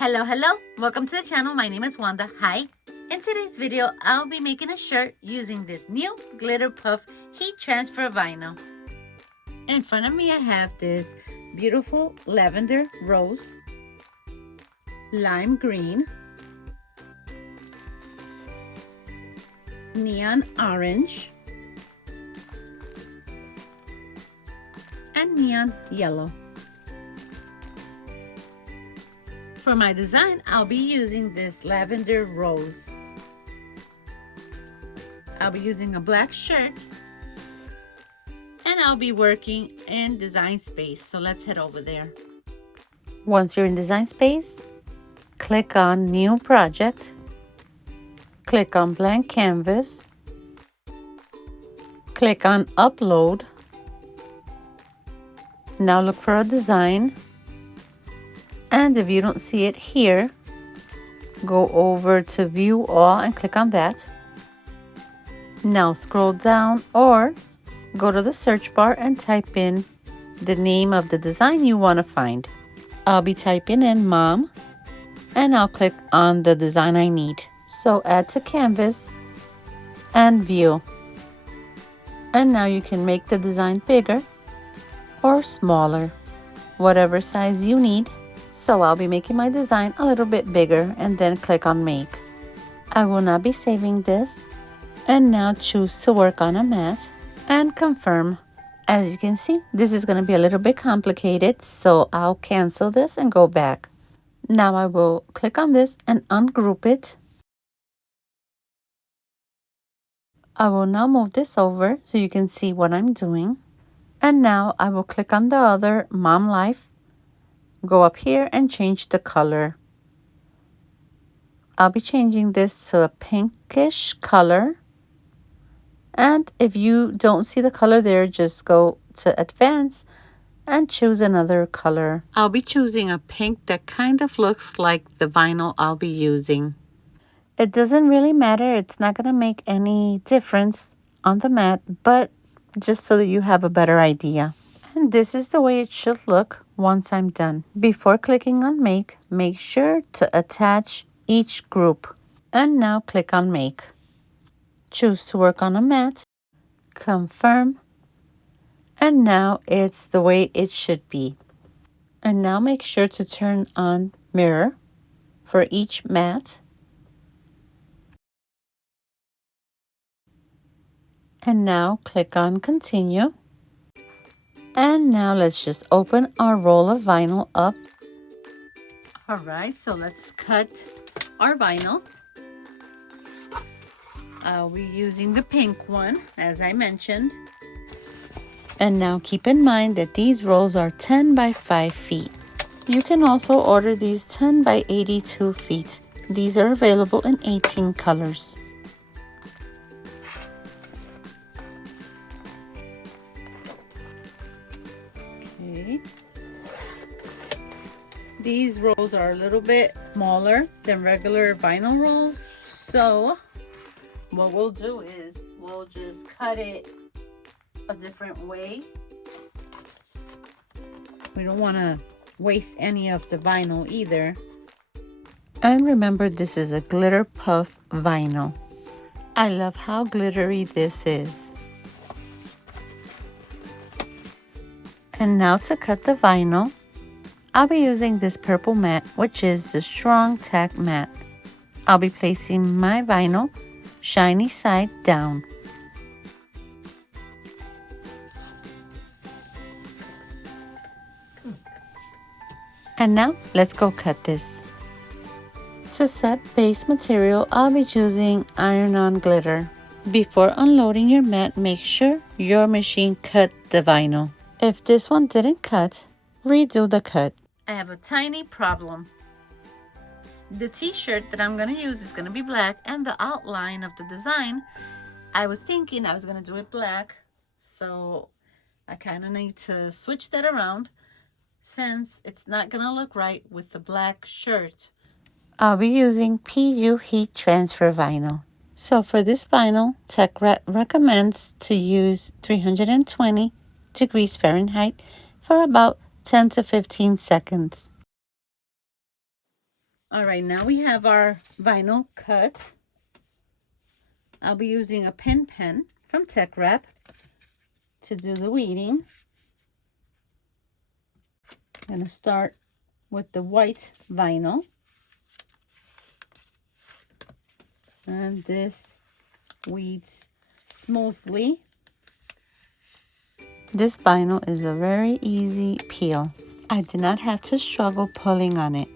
Hello, welcome to the channel. My name is Wanda. Hi. In today's video, I'll be making a shirt using this new Glitter Puff heat transfer vinyl. In front of me, I have this beautiful lavender rose, lime green, neon orange, and neon yellow. For my design, I'll be using this lavender rose. I'll be using a black shirt and I'll be working in Design Space. So let's head over there. Once you're in Design Space, click on New Project, click on Blank Canvas, click on Upload. Now look for a design. And if you don't see it here, go over to View All and click on that. Now scroll down or go to the search bar and type in the name of the design you want to find. I'll be typing in Mom and I'll click on the design I need. So add to canvas and view. And now you can make the design bigger or smaller, whatever size you need. So I'll be making my design a little bit bigger and then click on Make. I will not be saving this. And now choose to work on a mat and confirm. As you can see, this is going to be a little bit complicated, so I'll cancel this and go back. Now I will click on this and ungroup it. I will now move this over so you can see what I'm doing. And now I will click on the other Mom Life. Go up here and change the color. I'll be changing this to a pinkish color. And if you don't see the color there, just go to Advanced and choose another color. I'll be choosing a pink that kind of looks like the vinyl I'll be using. It doesn't really matter. It's not going to make any difference on the mat, but just so that you have a better idea. And this is the way it should look once I'm done. Before clicking on Make, make sure to attach each group. And now click on Make. Choose to work on a mat. Confirm. And now it's the way it should be. And now make sure to turn on mirror for each mat. And now click on Continue. And now let's just open our roll of vinyl up. All right, so let's cut our vinyl. I'll be using the pink one, as I mentioned. And now keep in mind that these rolls are 10 by 5 feet. You can also order these 10 by 82 feet. These are available in 18 colors. Okay. These rolls are a little bit smaller than regular vinyl rolls. So what we'll do is we'll just cut it a different way. We don't want to waste any of the vinyl either. And remember, this is a Glitter Puff vinyl. I love how glittery this is. And now to cut the vinyl, I'll be using this purple mat, which is the Strong Tack mat. I'll be placing my vinyl shiny side down. And now let's go cut this. To set base material, I'll be choosing iron-on glitter. Before unloading your mat, make sure your machine cut the vinyl. If this one didn't cut, redo the cut. I have a tiny problem. The t-shirt that I'm going to use is going to be black, and the outline of the design, I was thinking I was going to do it black, so I kind of need to switch that around since it's not going to look right with the black shirt. I'll be using PU heat transfer vinyl. So for this vinyl, TeckWrap recommends to use 320 degrees Fahrenheit for about 10 to 15 seconds. All right, now we have our vinyl cut. I'll be using a pen from TeckWrap to do the weeding. I'm going to start with the white vinyl. And this weeds smoothly. This vinyl is a very easy peel. I did not have to struggle pulling on it.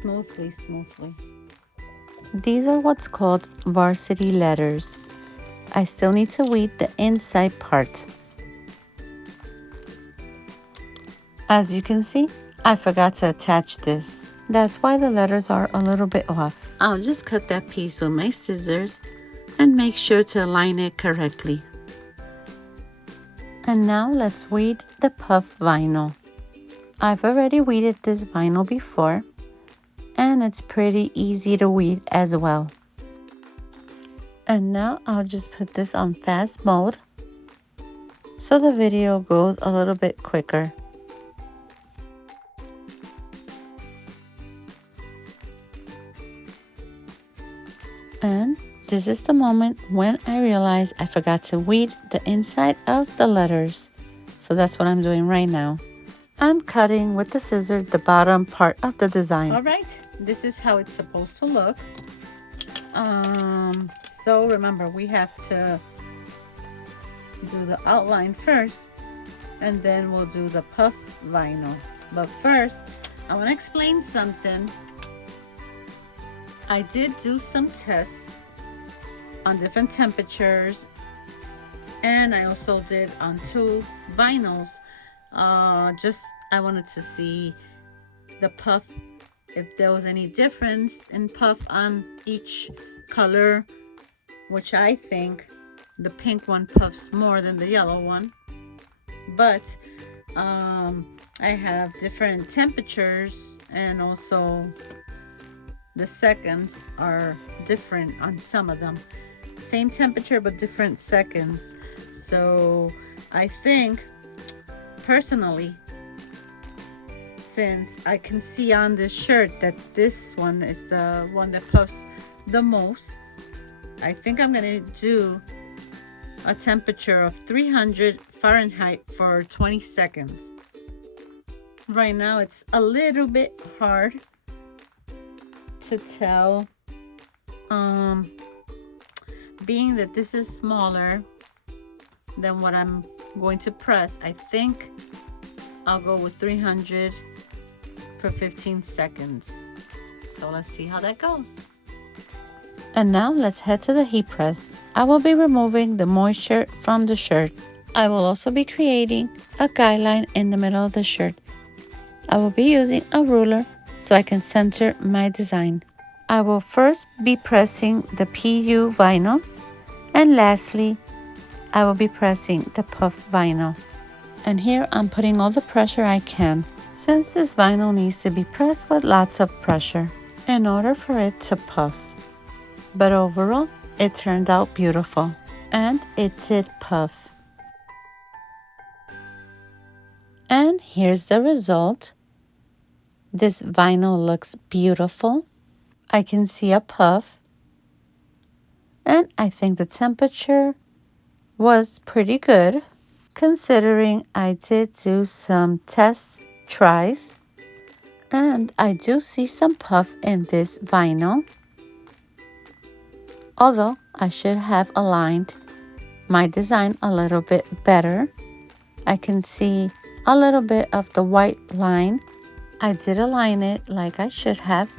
Smoothly, smoothly. These are what's called varsity letters. I still need to weed the inside part. As you can see, I forgot to attach this. That's why the letters are a little bit off. I'll just cut that piece with my scissors and make sure to align it correctly. And now let's weed the puff vinyl. I've already weeded this vinyl before, and it's pretty easy to weed as well. And now I'll just put this on fast mode so the video goes a little bit quicker. And this is the moment when I realized I forgot to weed the inside of the letters. So that's what I'm doing right now. I'm cutting with the scissors the bottom part of the design. All right, this is how it's supposed to look. So remember, we have to do the outline first, and then we'll do the puff vinyl. But first, I want to explain something. I did do some tests on different temperatures, and I also did on 2 vinyls. I wanted to see the puff, if there was any difference in puff on each color, which I think the pink one puffs more than the yellow one. But I have different temperatures, and also the seconds are different on some of them. Same temperature but different seconds. So I think personally, since I can see on this shirt that this one is the one that puffs the most, I think I'm gonna do a temperature of 300 Fahrenheit for 20 seconds. Right now it's a little bit hard to tell, being that this is smaller than what I'm going to press. I think I'll go with 300 for 15 seconds. So let's see how that goes. And now let's head to the heat press. I will be removing the moisture from the shirt. I will also be creating a guideline in the middle of the shirt. I will be using a ruler so I can center my design. I will first be pressing the PU vinyl, and lastly, I will be pressing the puff vinyl. And here I'm putting all the pressure I can, since this vinyl needs to be pressed with lots of pressure in order for it to puff. But overall, it turned out beautiful, and it did puff. And here's the result. This vinyl looks beautiful. I can see a puff, and I think the temperature was pretty good, considering I did do some test tries, and I do see some puff in this vinyl. Although I should have aligned my design a little bit better. I can see a little bit of the white line. I did align it like I should have,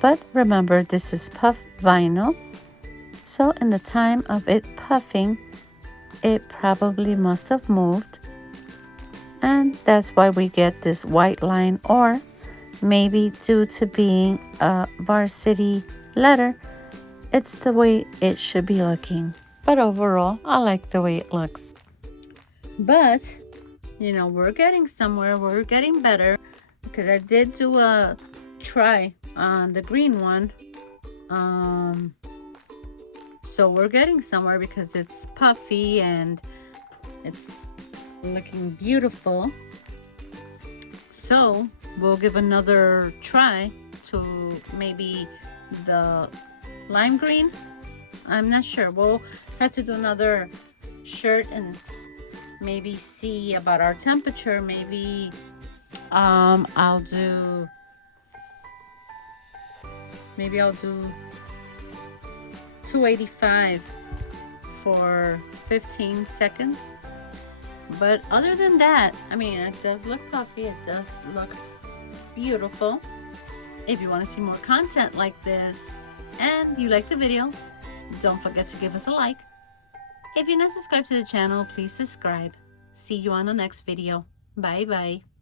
but remember, this is puff vinyl, so in the time of it puffing, it probably must have moved, and that's why we get this white line, or maybe due to being a varsity letter, it's the way it should be looking. But overall, I like the way it looks. But, you know, we're getting somewhere. We're getting better, because I did do a try on the green one. So we're getting somewhere, because it's puffy and It's looking beautiful. So we'll give another try to maybe the lime green. I'm not sure. We'll have to do another shirt and maybe see about our temperature. Maybe I'll do 285 for 15 seconds. But other than that, I mean, it does look puffy. It does look beautiful. If you want to see more content like this and you like the video, don't forget to give us a like. If you're not subscribed to the channel, please subscribe. See you on the next video. Bye bye.